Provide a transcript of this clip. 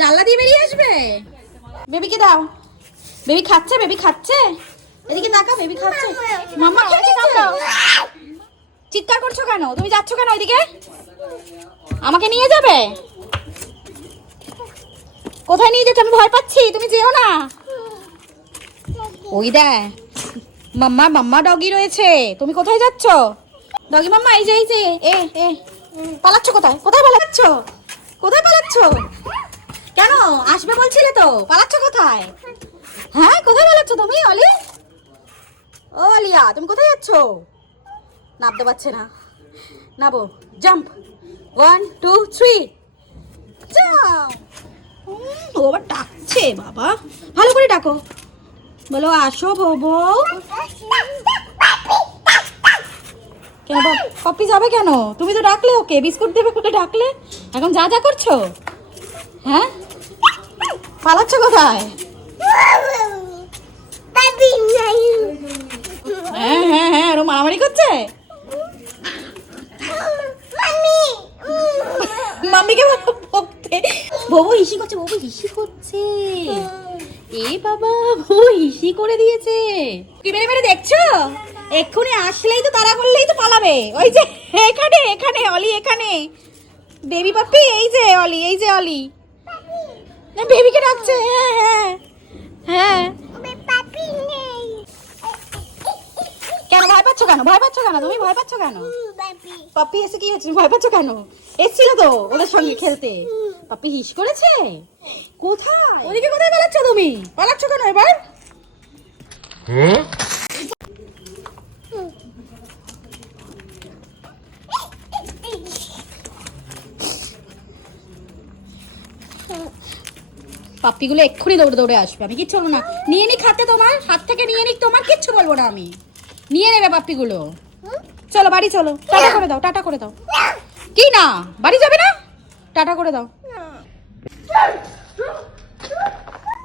জানলা দিয়ে বেরিয়ে আসবে। বেবিকে দাও। বেবি খাচ্ছে, বেবি খাচ্ছে। এদিকে তাকা, বেবি খাচ্ছে। মাম্মা খেয়ে নিয়েছে। চিৎকার করছো কেন? তুমি যাচ্ছ কেন ওইদিকে? আমাকে নিয়ে যাবে? কোথায় নিয়ে যেতে? আমি ভয় পাচ্ছি, তুমি যেও না। ওই দেখ মাম্মা, মাম্মা ডগি রয়েছে। তুমি কোথায় যাচ্ছ? ডগি মাম্মা এই যে এই যে এ পালাচ্ছ কোথায়? কোথায় পালাচ্ছ? কোথায় পালাচ্ছ? কেন আসবে বলছিলে তো, পালাচ্ছ কোথায়? হ্যাঁ কোথায় পালাচ্ছ তুমি অলি? ও অলিয়া তুমি কোথায় যাচ্ছ? নামতে পারছে না। নাবো, জাম্প। 1 2 3 জাম্প। ও আবার ডাকছে বাবা, ভালো করে ডাকো। বলো আসো বউ। কেন পপি যাবে কেন? তুমি তো ডাকলে ওকে, বিস্কুট দেবে বলে ডাকলে, এখন যা যা করছো। হ্যাঁ পালাচ্ছ কোথায়? হ্যাঁ হ্যাঁ হ্যাঁ ওরা মারামারি করছে। মাম্মিকে বকতে। বউ হিসি করছে, বউ হিসি করছে। এ বাবা বউ হিসি করে দিয়েছে। কি মেরে মেরে দেখছো? এক্ষুনি আসলেই তো, তাড়া করলেই তো পালাবে। ওই যে এখানে এখানে অলি, এখানে বেবি পাপ্পি। এই যে অলি, এই যে অলি বেবিকে ডাকছে। হ্যাঁ হ্যাঁ হ্যাঁ। কেন ভয় পাচ্ছ কেন? ভয় পাচ্ছ কেন? তুমি ভয় পাচ্ছ কেন? পাপ্পি এসে কি হচ্ছে? ভয় পাচ্ছ কেন? এসেছিল তো ওদের সঙ্গে খেলতে। পাপ্পি হিস করেছে। কোথায়? ওদিকে কোথায় পালাচ্ছ তুমি? পালাচ্ছ কেন এবার? পাপ্পিগুলো এক্ষুনি দৌড়ে দৌড়ে আসবে। আমি কিচ্ছু বলবো না। নিয়ে নি খাতে, তোমার হাত থেকে নিয়ে নিক, তোমার কিচ্ছু বলবো না আমি। নিয়ে নেবে পাপ্পিগুলো। চলো বাড়ি চলো, টাটা করে দাও, টাটা করে দাও। কি না বাড়ি যাবে না? টাটা করে দাও।